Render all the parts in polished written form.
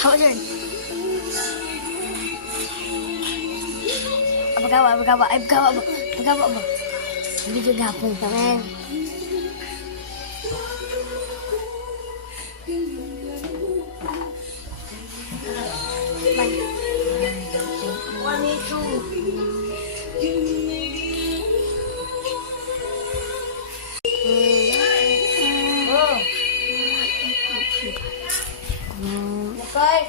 Hậu dần. Bergawa. Hindi juga gapon pa men. One, two. Okay.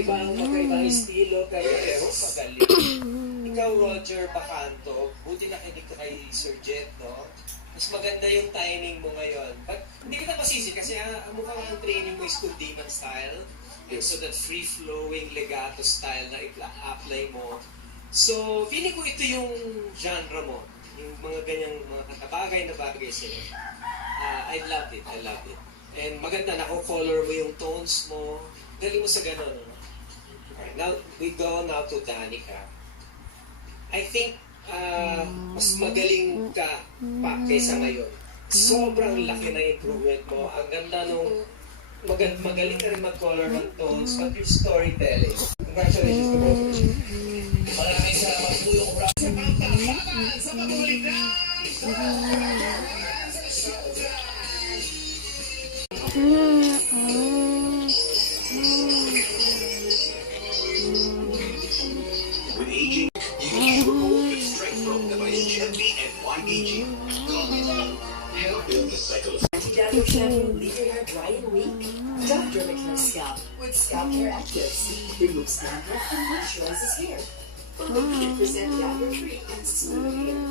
Magkaibang estilo pero magaling. Ikaw, Roger Bacanto, buti nakinig ka kay Sir Jet, no? Mas maganda yung timing mo ngayon. But hindi kita masisi kasi mukhang ang training mo is Kundiman style. So that free-flowing legato style na i-apply mo. So, feeling ko ito yung genre mo. Yung mga ganyang mga katabagay na bagay sa'yo. I love it. And maganda, nako-color mo yung tones mo. Galing mo sa gano'n. No? Alright, now, we go now to Danica. I think, mas magaling ka pa kaysa ngayon. Sobrang laki na improvement mo. Ang ganda nung magaling ka rin mag-color ng tones, but your storytelling. Congratulations, bro. Maraming salamat po yung rap sa pagkakaman sa pag-ulit na with aging, you can remove the strength from the vitamin B and YBG. Help build the cycle. Anti-dandruff shampoo, leave your hair dry and weak. Dr. McCare Scalp with Scalp Care Actives removes dandruff and moisturizes hair. 100% dandruff-free and smooth hair.